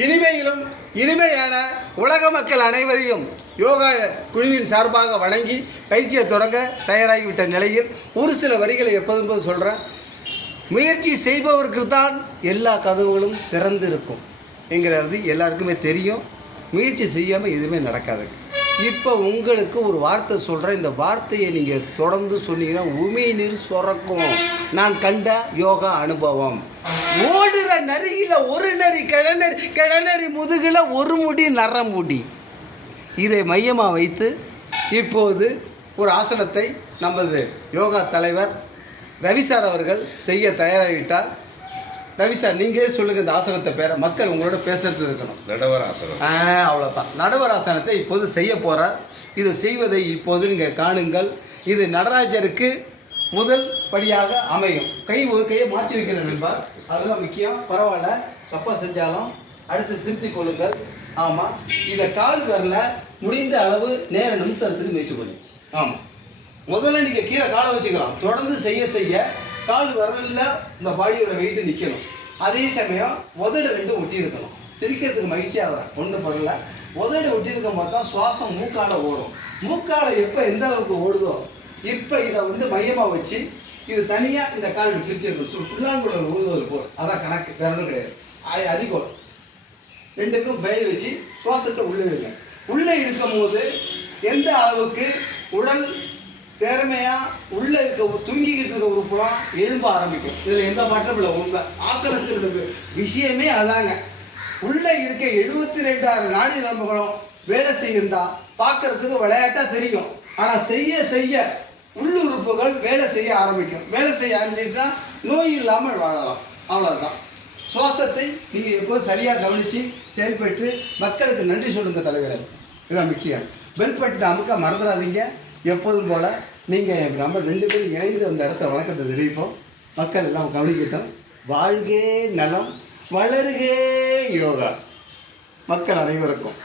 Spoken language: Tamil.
இனிமையிலும் இனிமையான உலக மக்கள் அனைவரையும் யோகா குழுவின் சார்பாக வணங்கி பயிற்சியை தொடங்க தயாராகிவிட்ட நிலையில் ஒரு சில வரிகளை எப்போதும் சொல்கிறேன். முயற்சி செய்பவருக்கு தான் எல்லா கதவுகளும் திறந்து இருக்கும் என்கிறது எல்லாருக்குமே தெரியும். முயற்சி செய்யாமல் எதுவுமே நடக்காது. இப்போ உங்களுக்கு ஒரு வார்த்தை சொல்கிறேன். இந்த வார்த்தையை நீங்கள் தொடர்ந்து சொன்னீங்கன்னா உமிழ்நீர் சுரக்கும். நான் கண்ட யோகா அனுபவம். ஓடுற நரியில் ஒரு நரி, கிணநரி முதுகில் ஒரு முடி நரமுடி. இதை மையமாக வைத்து இப்போது ஒரு ஆசனத்தை நமது யோகா தலைவர் ரவி சார் அவர்கள் செய்ய தயாராகிவிட்டார். ரவி சார், நீங்களே சொல்லுங்கள் இந்த ஆசனத்தை பேரை, மக்கள் உங்களோட பேசுறது இருக்கணும். நடவர் ஆசனம். அவ்வளோதான். நடவர் ஆசனத்தை இப்போது செய்ய போகிறார். இது செய்வதை இப்போது நீங்கள் காணுங்கள். இது நடராஜருக்கு முதல் படியாக அமையும். ஒரு கையை மாற்றி வைக்கிறேன் நண்பர், அதுதான் முக்கியம். பரவாயில்ல, தப்பாக செஞ்சாலும் அடுத்து திருத்திக் கொள்ளுங்கள். ஆமாம், இதை கால் வரல முடிந்த அளவு நேரம் நிமித்தறதுக்கு முயற்சி பண்ணி. ஆமாம், முதல்ல நீங்கள் கீழே காலை வச்சுக்கலாம். தொடர்ந்து செய்ய செய்ய கால் வரல இந்த பாடியோட வெயிட்டு நிற்கணும். அதே சமயம் உதடு ரெண்டும் ஒட்டி இருக்கணும். சிரிக்கிறதுக்கு மகிழ்ச்சியாக வர ஒன்றும் வரல. உதடு ஒட்டி இருக்கும் போது தான் சுவாசம் மூக்கால ஓடும். மூக்கால எப்போ எந்த அளவுக்கு ஓடுதோ இப்போ இதை மையமாக வச்சு இது தனியாக இந்த கால் பிரிச்சிருக்கணும். புல்லாங்குழல் ஊதுவது போல், அதான் கணக்கு, வேற ஒன்றும் கிடையாது. அதிகம் ரெண்டுக்கும் பயிர் வச்சு சுவாசத்தை உள்ளே இழுங்க. உள்ளே இழுக்கும் போது எந்த அளவுக்கு உடல் திறமையாக உள்ளே இருக்க தூங்கிக்கிட்டு இருக்க உறுப்புலாம் எழும்ப ஆரம்பிக்கும். இதில் எந்த மாற்றம் இல்லை. உண்மை ஆசனத்தினுடைய விஷயமே அதாங்க. உள்ளே இருக்க 72,000 நாடி நரம்புகளும் வேலை செய்யும்டா. பார்க்கறதுக்கு விளையாட்டாக தெரியும், ஆனால் செய்ய செய்ய உள்ளுறுப்புகள் வேலை செய்ய ஆரம்பிக்கும். வேலை செய்ய ஆரம்பிச்சுட்டா நோய் இல்லாமல் வாழலாம். அவ்வளோதான். சுவாசத்தை நீங்கள் எப்போது சரியாக கவனித்து செயல்பட்டு மக்களுக்கு நன்றி சொல்லுங்க தலைவரை. இதுதான் முக்கியம். பெல் பட்டன் அமுக்க மறந்துடாதீங்க. எப்போதும் போல் நீங்கள் நம்ம 2 பேரும் இணைந்து அந்த இடத்த வணக்கத்தை தெரிவிப்போம். மக்கள் எல்லாம் கவனிக்கட்டும். வாழ்கே நலம், வளருகே யோகா. மக்கள் அனைவருக்கும்